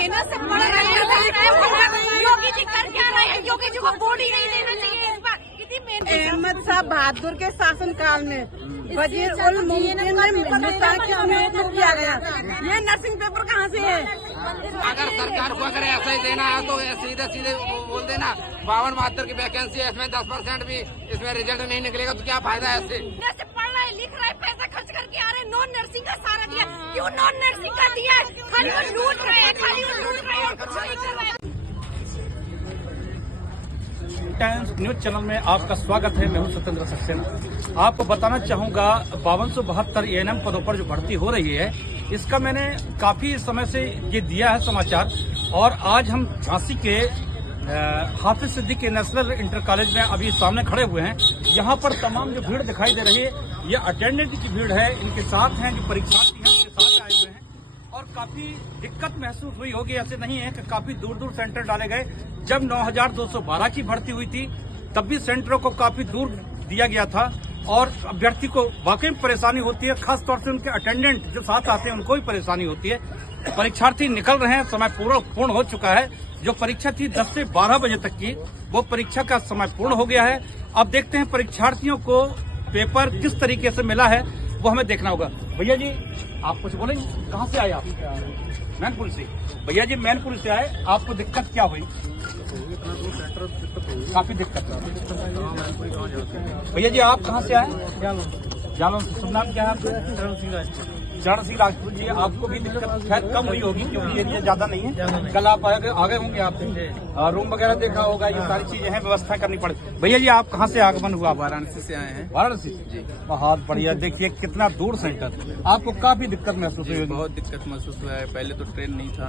मेहनत से पढ़ रहे हैं। योगी जी कर क्या रहे हैं? योगी जी को वोट ही नहीं देना चाहिए इस बार। कितनी मेहनत। अहमद शाह बहादुर के शासन काल में वजीर उल मुमकिन में हिंदुस्तान की अनुमति किया गया। ये नर्सिंग पेपर कहाँ से है? अगर सरकार को अगर ऐसा ही देना है तो सीधे सीधे बोल देना 52-72 की वैकेंसी है, इसमें 10% भी इसमें रिजल्ट नहीं निकलेगा तो क्या फायदा है इससे? पढ़ रहे लिख रहे पैसा खर्च करके आ रहे, नॉन नर्सिंग का सारा दिया। क्यों नॉन नर्सिंग का दिया? खाली वो लूट रहे हैं, खाली वो लूट रहे हैं और कुछ नहीं कर रहे हैं। टाइम्स न्यूज चैनल में आपका स्वागत है। मैं हूं सत्येंद्र सक्सेना। आपको बताना चाहूंगा 5272 एएनएम पदों पर जो भर्ती हो रही है, इसका मैंने काफी समय से ये दिया है समाचार। और आज हम झांसी के हाफिज सिद्दीकी नेशनल इंटर कॉलेज में अभी सामने खड़े हुए हैं। यहाँ पर तमाम जो भीड़ दिखाई दे रही है, ये अटेंडेंट की भीड़ है। इनके साथ हैं जो परीक्षार्थी हैं, उनके साथ आए हुए हैं और काफी दिक्कत महसूस हुई होगी। ऐसे नहीं है कि काफी दूर दूर सेंटर डाले गए। जब 9212 की भर्ती हुई थी तब भी सेंटरों को काफी दूर दिया गया था और अभ्यर्थी को वाकई परेशानी होती है। खासतौर से उनके अटेंडेंट जो साथ आते हैं उनको भी परेशानी होती है। परीक्षार्थी निकल रहे हैं, समय पूर्ण हो चुका है। जो परीक्षा थी 10 से 12 बजे तक की, वो परीक्षा का समय पूर्ण हो गया है। अब देखते हैं परीक्षार्थियों को पेपर किस तरीके से मिला है, वो हमें देखना होगा। भैया जी आप कुछ बोलेंगे? कहाँ से आए आप? मैनपुर से। भैया जी मैनपुर से आए, आपको दिक्कत क्या हुई? काफी दिक्कत है। भैया जी आप कहाँ से आए? जालौन से। शुभ नाम क्या है आपका? चरण सिंह राजपूत जी। आपको भी दिक्कत खैर कम हुई होगी क्योंकि एरिया ज्यादा नहीं है। कल आप आ गए होंगे, आपने रूम वगैरह देखा होगा, ये सारी चीजें हैं, व्यवस्था करनी पड़े। भैया जी आप कहाँ से आगमन हुआ? वाराणसी से आए हैं। वाराणसी जी, बहुत बढ़िया। देखिए कितना दूर सेंटर। आपको काफी दिक्कत महसूस हुई? बहुत दिक्कत महसूस हुआ है। पहले तो ट्रेन नहीं था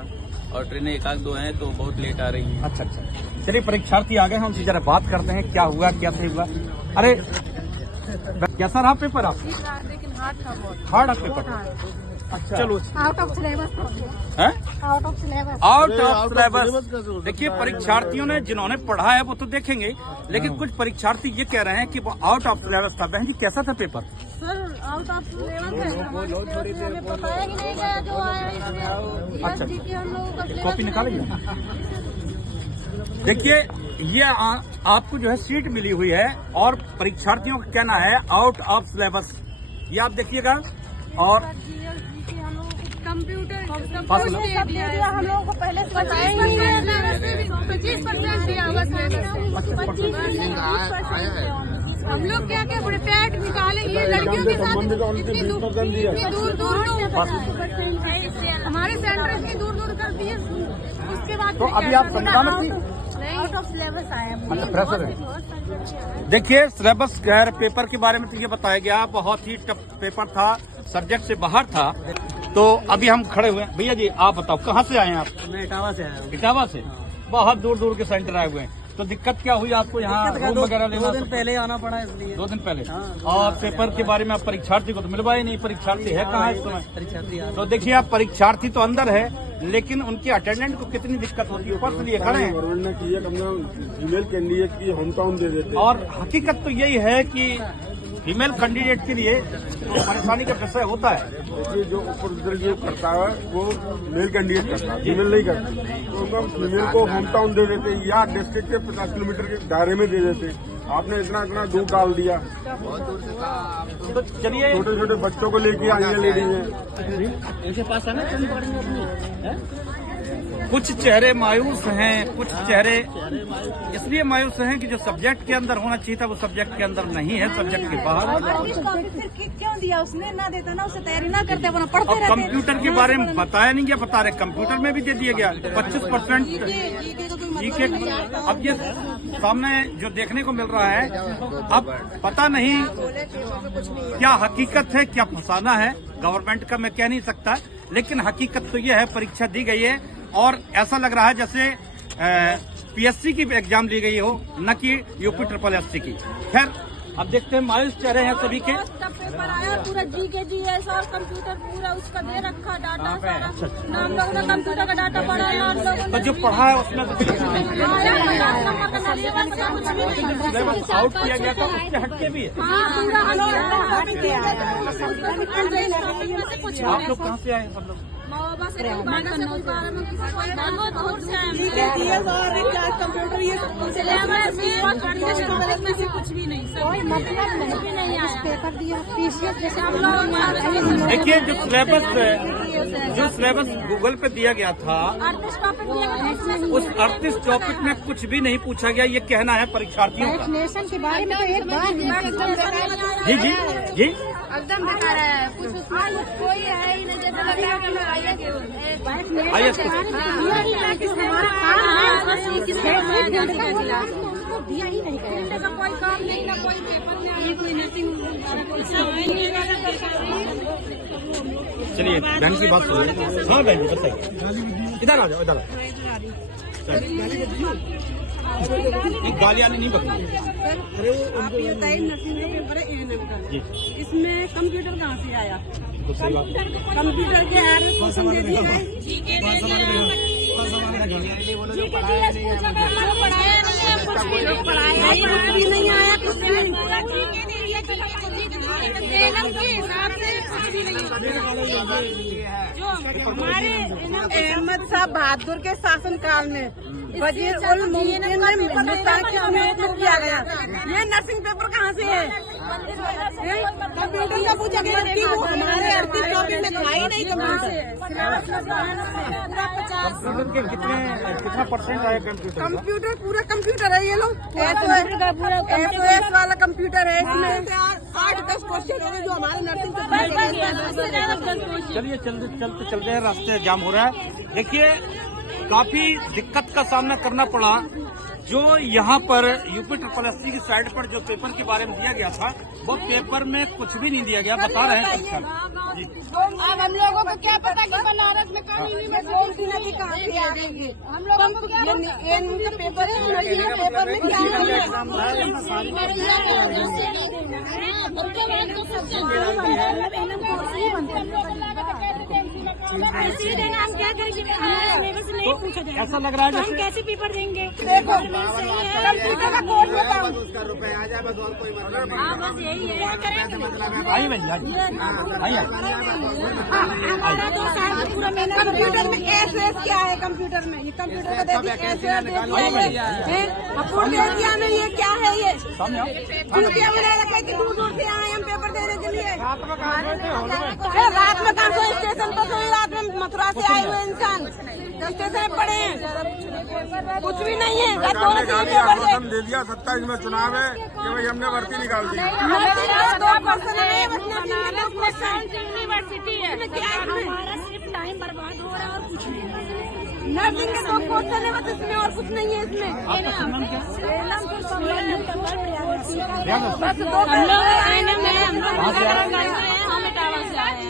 और ट्रेनें एक आध दो हैं तो बहुत लेट आ रही हैं। अच्छा अच्छा, चलिए परीक्षार्थी आ गए हैं, उनसे जरा बात करते हैं क्या हुआ क्या नहीं हुआ। अरे कैसा रहा पेपर आप? लेकिन हार्ड पेपर। अच्छा चलो, आउट ऑफ सिलेबस है? Out of syllabus. Out of syllabus. देखिए परीक्षार्थियों ने जिन्होंने पढ़ा है वो तो देखेंगे, लेकिन कुछ परीक्षार्थी ये कह रहे हैं कि वो आउट ऑफ सिलेबस था। बहन जी कैसा था paper? Sir out of syllabus है, हमें बताया ही नहीं गया जो आया इसमें। अच्छा हम लोगों का कॉपी निकालेंगे। देखिए ये आपको जो है सीट मिली हुई है और परीक्षार्थियों का कहना है आउट ऑफ सिलेबस। ये आप देखिएगा। और कंप्यूटर हम लोगों को पहले से बताया ही नहीं है। 25% दिया हुआ हम लोग क्या क्या प्रिपेयर निकाले। ये लड़कियों के साथ इतनी दूर हमारे सेंटर इतनी दूर कर दिए। उसके बाद तो अभी आप संविधान की आउट ऑफ सिलेबस आया। अच्छा प्रेशर है। देखिए सिलेबस पेपर के बारे में तो ये बताया गया, बहुत ही टफ पेपर था, सब्जेक्ट से बाहर था। तो अभी हम खड़े हुए हैं। भैया जी आप बताओ कहाँ से आए हैं आप? मैं इटावा से आया हूँ। इटावा से। बहुत दूर दूर के सेंटर आए हुए हैं। तो दिक्कत क्या हुई आपको यहाँ रूम वगैरह लेना? 2 दिन पहले आना पड़ा इसलिए। 2 दिन पहले। और पेपर के बारे में आप परीक्षार्थी को तो मिलवा ही नहीं। परीक्षार्थी है कहाँ इस समय? परीक्षार्थी तो देखिए आप परीक्षार्थी तो अंदर है, लेकिन उनके अटेंडेंट को कितनी दिक्कत होती है। ऊपर से लिए खड़े हैं। गवर्नमेंट ने किया फीमेल कैंडिडेट की होम टाउन दे देते। और हकीकत तो यही है कि फीमेल कैंडिडेट के लिए तो परेशानी का विषय होता है। देखिए जो ऊपर जो करता है वो मेल कैंडिडेट करता है, फीमेल नहीं करता। तो हम फीमेल को होम टाउन दे देते या डिस्ट्रिक्ट के 50 किलोमीटर के दायरे में दे देते। आपने इतना दूर डाल दिया। तो चलिए छोटे छोटे बच्चों को लेके आई है लेडीज। इनके पास आना अपनी। कुछ चेहरे मायूस हैं, कुछ चेहरे इसलिए मायूस हैं कि जो सब्जेक्ट के अंदर होना चाहिए था वो सब्जेक्ट के अंदर नहीं है, सब्जेक्ट के बाहर। क्यों दिया उसने? ना देता ना, उसे तैयारी ना करते, अपना पढ़ते और रहते। कंप्यूटर के बारे में बताया नहीं गया, बता रहे कंप्यूटर में भी दे दिया गया 25%। अब ये सामने जो देखने को मिल रहा है, अब पता नहीं क्या हकीकत है क्या फसाना है गवर्नमेंट का, मैं कह नहीं सकता। लेकिन हकीकत तो ये है परीक्षा दी गई है और ऐसा लग रहा है जैसे पीएससी की एग्जाम ली गई हो, न कि यूपी SSS की। खैर अब देखते हैं, मायूस चेहरे हैं सभी के। पेपर आया पूरा GS और कंप्यूटर पूरा उसका दे रखा डाटा सारा। हम लोगों ने कंप्यूटर का डाटा पढ़ा है और लोगों तो जो पढ़ा है उसमें तो आउट किया गया था, उससे हटके भी है। आप लोग कहाँ से आए सब लोग? और रिचार्ज कंप्यूटर ये कुछ भी नहीं, कोई मतलब नहीं आया। पेपर दिया पीसीएस जैसे हम लोग देखिए जो सिलेबस गूगल पे दिया गया था, 38 टॉपिक दिया गया, उस 38 टॉपिक में कुछ भी नहीं पूछा गया, ये कहना है परीक्षार्थियों का। वैक्सीनेशन के बारे में तो एक बार जी जी जी एकदम बेकार है, कोई है ही नहीं, जैसे लग रहा है कि आइए दिया ही नहीं, कोई काम नहीं, ना कोई पेपर में कोई नर्सिंग। चलिए बहन की बात सुनिए। हाँ बहन जी बताइए, इधर आ जाओ, इधर आ गाली आली नहीं बकनी। आप ये बताइए, नर्सिंग का पेपर है एएनएम का, इसमें कंप्यूटर कहाँ से आया? कंप्यूटर के एप्लीकेशन दे दिया है, कुछ भी नहीं आया, कुछ भी नहीं। अहमद शाह बहादुर के शासनकाल में वजीर उल मुमकिन में हिंदुस्तान की नियुक्ति किया गया। ये नर्सिंग पेपर कहाँ से है? कंप्यूटर का पूछा गया कि वो हमारे 38 टॉपिक में था ही नहीं कंप्यूटर। कंप्यूटर के कितना परसेंट आया कंप्यूटर? कंप्यूटर पूरा कंप्यूटर है, ये लोग SOS वाला कंप्यूटर है, इसमें 8-10 क्वेश्चन होंगे जो हमारे नर्सिंग पेपर। चलिए चलते हैं, रास्ते जाम हो रहा है। देखिए काफी दिक्कत का सामना करना पड़ा। जो यहाँ पर यूपी SSSC की साइड पर जो पेपर के बारे में दिया गया था, वो पेपर में कुछ भी नहीं दिया गया, बता रहे हैं जी। अब हम लोगों को क्या पता कि बनारस में कानूनी में कौन सी नदी कहाँ से आ गई है? हम लोग ये इनका पेपर है, ये पेपर में क्या है? हम क्या करेंगे? नहीं पूछा जाएगा, ऐसा लग रहा है हम कैसे पेपर देंगे? देखो कंप्यूटर का कोड बताओ। हाँ बस यही है, क्या करेंगे? आइए बहन जी, आइए हमारा तो सारा पूरा मेहनत। कंप्यूटर में SOS क्या है? कंप्यूटर में ये कंप्यूटर का दे दिया, SOS दे दिया है, अपूर्ण दे दिया में। ये क्या है? ये क्या बना रखा है कि दूर दूर से आए हम पेपर देने के लिए? रात में कहाँ सो स्टेशन पर सोए? रात में मथुरा से आए हुए इंसान स्टेशन पड़े हैं, कुछ भी नहीं है। आश्वासन दे दिया 27 में चुनाव है कि भाई हमने भर्ती निकाल दी। 2% यूनिवर्सिटी है, हमारा सिर्फ टाइम बर्बाद हो रहा है और कुछ नहीं। नर्सिंग के 2 क्वेश्चन है, बस इसमें और कुछ नहीं है। इसमें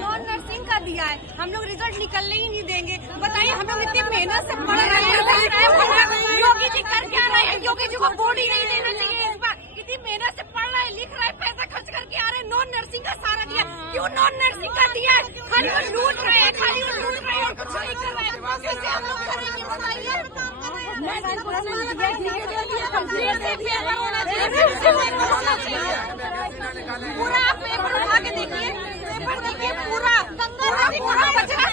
नॉन नर्सिंग का दिया है, हम लोग रिजल्ट निकलने ही नहीं देंगे। बताइए हम लोग इतनी मेहनत से पढ़ रहे हैं, योगी जी कर क्या रहे हैं? योगी जी को बोर्ड ही नहीं देना चाहिए इस बार। इतनी मेहनत से पढ़ रहे हैं, लिख रहे हैं, पैसा खर्च करके आ रहे हैं, नॉन नर्सिंग का सारा दिया। क्यों नॉन नर्सिंग का दिया है? खाली वो लूट रहे हैं, खाली वो लूट रहे हैं और कुछ नहीं कर रहे हैं। कैसे हम लोग करेंगे बताइए? पूरा आप पेपर उठा के देखिए, पेपर देखिए पूरा गंगा नदी पूरा बचना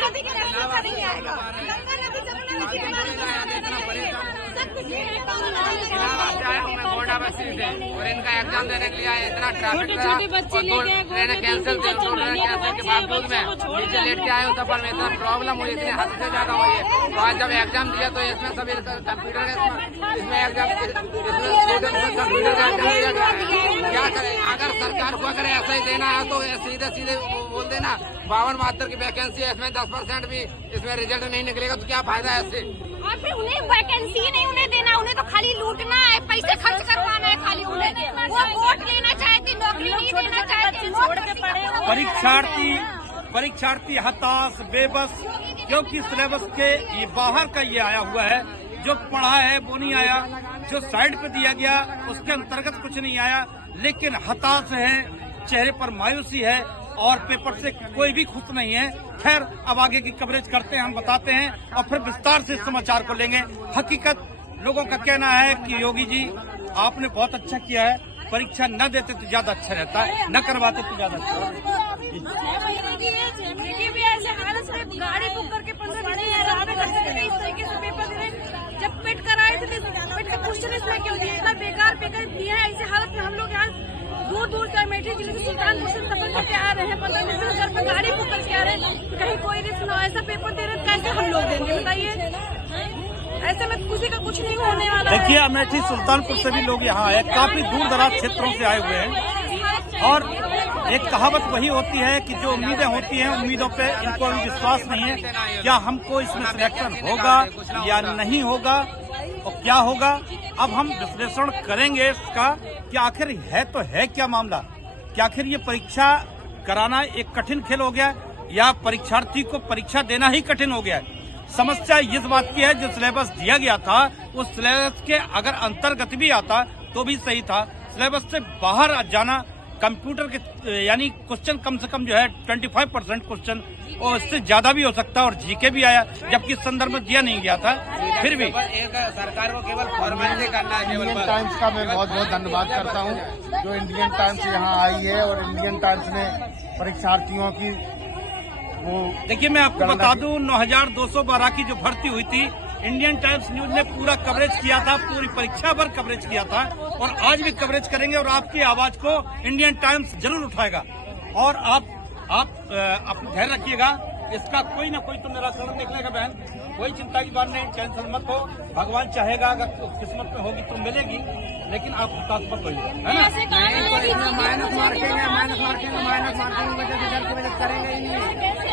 नदी के रास्ते पर नहीं आएगा। गंगा नदी चलने लगी हमारे गोंडा बस्ती से, और इनका एग्जाम देने के लिए आए, इतना ट्रैफिक था और ट्रेनें कैंसिल के बावजूद में नीचे लेट के आए हूँ। सफर में इतना प्रॉब्लम हुई, इतनी हद से ज्यादा हुई है। तो आज जब एग्जाम दिया तो इसमें सभी कंप्यूटर इसमें एग्जाम कंप्यूटर का एग्जाम दिया गया। क्या करें? अगर सरकार को अगर ऐसा ही देना है तो सीधे सीधे बोल देना 52-72 की वैकेंसी है, इसमें 10% भी इसमें रिजल्ट नहीं निकलेगा तो क्या फायदा है इससे? और फिर उन्हें वैकेंसी नहीं उन्हें देना, उन्हें तो खाली लूटना है, पैसे खर्च करवाना है खाली उन्हें। वो वोट लेना चाहती, नौकरी नहीं देना चाहती, छोड़ के पड़े हो। परीक्षार्थी हताश बेबस, क्योंकि सिलेबस के ये बाहर का ये आया हुआ है। जो पढ़ा है वो नहीं आया, जो साइड पे दिया गया उसके अंतर्गत कुछ नहीं आया, लेकिन हताश है, चेहरे पर मायूसी है और पेपर से कोई भी खुश नहीं है। खैर अब आगे की कवरेज करते हैं, हम बताते हैं और फिर विस्तार से इस समाचार को लेंगे। हकीकत लोगों का कहना है कि योगी जी आपने बहुत अच्छा किया है, परीक्षा न देते तो ज्यादा अच्छा रहता है, न करवाते तो ज्यादा अच्छा रहता है। देखिए भी ऐसे हालत से गाड़ी बुक करके 15 मिनट इस तरीके से पेपर दे रहे। जब पेट कराए थे पेट का क्वेश्चन इसमें क्यों दिया, इतना बेकार पेपर दिया है। ऐसी हालत में हम लोग यहाँ दूर दूर से अमेठी जिले से सुल्तानपुर से सफर करके आ रहे हैं, 15 मिनट से घर पर गाड़ी बुक करके आ रहे हैं, कहीं कोई रिस्क ना हो। ऐसा पेपर दे रहे कैसे हम लोग देंगे बताइए? ऐसे में किसी का कुछ नहीं होने वाला है। देखिए अमेठी सुल्तानपुर से भी लोग यहाँ आए, काफी दूर दराज क्षेत्रों से आए हुए हैं। और एक कहावत वही होती है कि जो उम्मीदें होती हैं उम्मीदों पे इनको अभी विश्वास नहीं है। क्या हमको इसमें सिलेक्शन होगा या नहीं होगा और क्या होगा, अब हम विश्लेषण करेंगे इसका कि आखिर है तो है क्या मामला। क्या आखिर ये परीक्षा कराना एक कठिन खेल हो गया या परीक्षार्थी को परीक्षा देना ही कठिन हो गया है? समस्या इस बात की है, जो सिलेबस दिया गया था उस सिलेबस के अगर अंतर्गत भी आता तो भी सही था। सिलेबस से बाहर जाना, कंप्यूटर के यानी क्वेश्चन कम से कम जो है 25% क्वेश्चन और इससे ज्यादा भी हो सकता है, और जीके भी आया जबकि इस संदर्भ में दिया नहीं गया था। फिर भी सरकार को केवल फॉर्मेलिटी करना है। इंडियन टाइम्स का मैं बहुत बहुत धन्यवाद करता हूं, जो इंडियन टाइम्स यहाँ आई है और इंडियन टाइम्स ने परीक्षार्थियों की वो देखिए मैं आपको बता दूं 9212 की जो भर्ती हुई थी, इंडियन टाइम्स न्यूज ने पूरा कवरेज किया था, पूरी परीक्षा भर कवरेज किया था और आज भी कवरेज करेंगे और आपकी आवाज को इंडियन टाइम्स जरूर उठाएगा। और आप धैर्य रखिएगा, इसका कोई ना कोई तो निराकरण निकलेगा बहन, कोई चिंता की बात नहीं, टेंशन मत हो। भगवान चाहेगा अगर किस्मत में होगी तो मिलेगी, लेकिन आप हताश मत होइए, है ना? मेहनत मार्केंगे मदद करेंगे ही नहीं,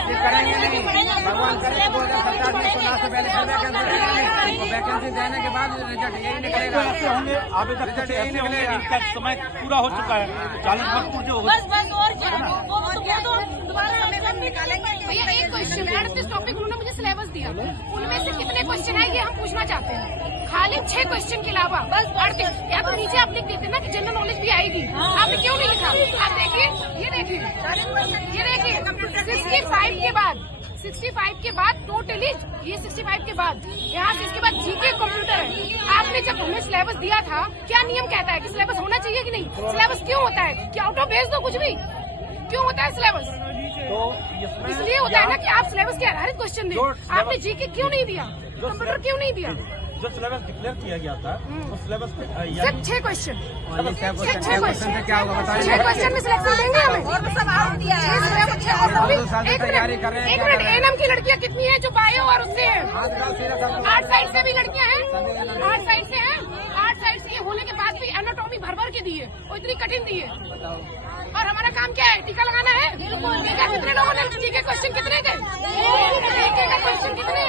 ये करेंगे नहीं। भगवान करे 2017 में 16 से पहले वैकेंसी देने के बाद रिजल्ट यही निकलेगा। ऐसे होंगे आवेदक ऐसे होंगे जिनका समय पूरा हो चुका है, 40 वर्ष जो हो भैया एक क्वेश्चन 38 टॉपिक उन्होंने मुझे सिलेबस दिया, उनमें से कितने क्वेश्चन है ये हम पूछना चाहते हैं। खाली 6 क्वेश्चन के अलावा बस 38 या तो नीचे आप लिख देते ना कि जनरल नॉलेज भी आएगी, आपने क्यों नहीं लिखा? आप देखिए, ये देखिए 65 के बाद टोटली ये 65 के बाद यहाँ से इसके बाद जीके कंप्यूटर है। आपने जब हमें सिलेबस दिया था, क्या नियम कहता है कि सिलेबस होना चाहिए कि नहीं? सिलेबस क्यों होता है कि आउट ऑफ भेज दो कुछ भी? क्यों होता है सिलेबस? तो इसलिए होता है ना कि आप सिलेबस के आधारित क्वेश्चन दें। आपने जीके क्यों नहीं दिया, कंप्यूटर क्यों नहीं दिया? जो सिलेबस डिक्लेयर किया गया था उस सिलेबस पे सिर्फ 6 क्वेश्चन, 6 क्वेश्चन से क्या होगा बताइए? 6 क्वेश्चन में सिलेक्शन देंगे हमें? और तो सब आउट दिया है। एक मिनट एनएम की लड़कियां कितनी है जो बायो और उससे है? 8 साइड से भी लड़कियां हैं, 8 साइड से हैं, 8 साइड से होने के बाद भी एनाटॉमी भर भर के दी है और इतनी कठिन दी है। और हमारा काम क्या है? टीका लगाना है। टीका कितने लोगों ने? टीके क्वेश्चन कितने थे? टीके का क्वेश्चन कितने?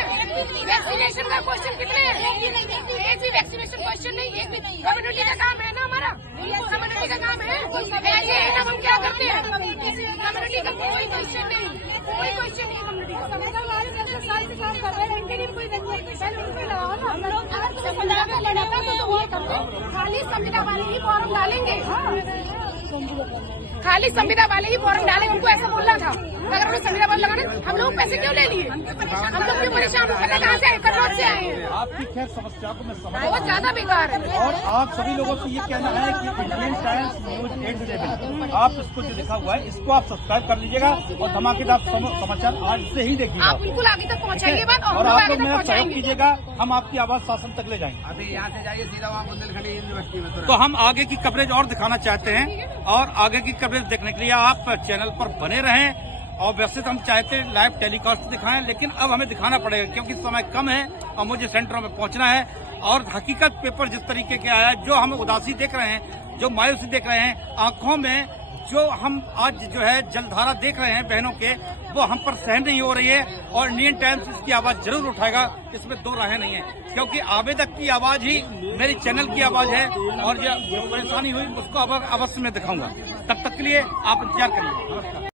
वैक्सीनेशन का क्वेश्चन कितने? एक भी वैक्सीनेशन क्वेश्चन नहीं, एक भी। कम्युनिटी का काम है ना हमारा, कम्युनिटी का काम है। हम क्या करते हैं? कम्युनिटी का कोई क्वेश्चन नहीं, कोई क्वेश्चन नहीं कम्युनिटी का। खाली संविदा वाले ही फॉर्म डालेंगे, खाली संविदा वाले ही फॉर्म डालेंगे। उनको ऐसा बोलना था, अगर उन्हें संविदा वाले लगाने हम लोग पैसे क्यों ले लिए? हम लोग क्यों परेशान? पता कहाँ से आए? कन्नौज से आए हैं। आपकी खैर समस्या को मैं समझ बहुत ज्यादा बेकार है। और आप सभी लोगों से ये कहना है कि इंडियन टाइम्स न्यूज 8/7 आप इसको जो लिखा हुआ है इसको आप सब्सक्राइब कर लीजिएगा और धमाकेदार समाचार आज से ही देखिएगा। आप बिल्कुल आगे तक पहुँचाइए बात और आप लोग मेरा सहयोग कीजिएगा, हम आपकी आवाज शासन तक ले जाएंगे। अभी यहाँ से जाइए सीधा वहाँ बुंदेलखंडी यूनिवर्सिटी में। तो हम आगे की कवरेज और दिखाना चाहते हैं और आगे की कवरेज देखने के लिए आप चैनल पर बने रहें। और वैसे तो हम चाहते हैं लाइव टेलीकास्ट दिखाएं, लेकिन अब हमें दिखाना पड़ेगा क्योंकि समय कम है और मुझे सेंटरों में पहुंचना है। और हकीकत पेपर जिस तरीके के आया है, जो हम उदासी देख रहे हैं, जो मायूसी देख रहे हैं आंखों में, जो हम आज जो है जलधारा देख रहे हैं बहनों के, वो हम पर सहन नहीं हो रही है। और इंडियन टाइम्स इसकी आवाज जरूर उठाएगा, इसमें दो राहें नहीं है, क्योंकि आवेदक की आवाज ही मेरी चैनल की आवाज है और जो परेशानी हुई उसको अवश्य मैं दिखाऊंगा। तब तक के लिए आप इंतजार करिए। नमस्कार।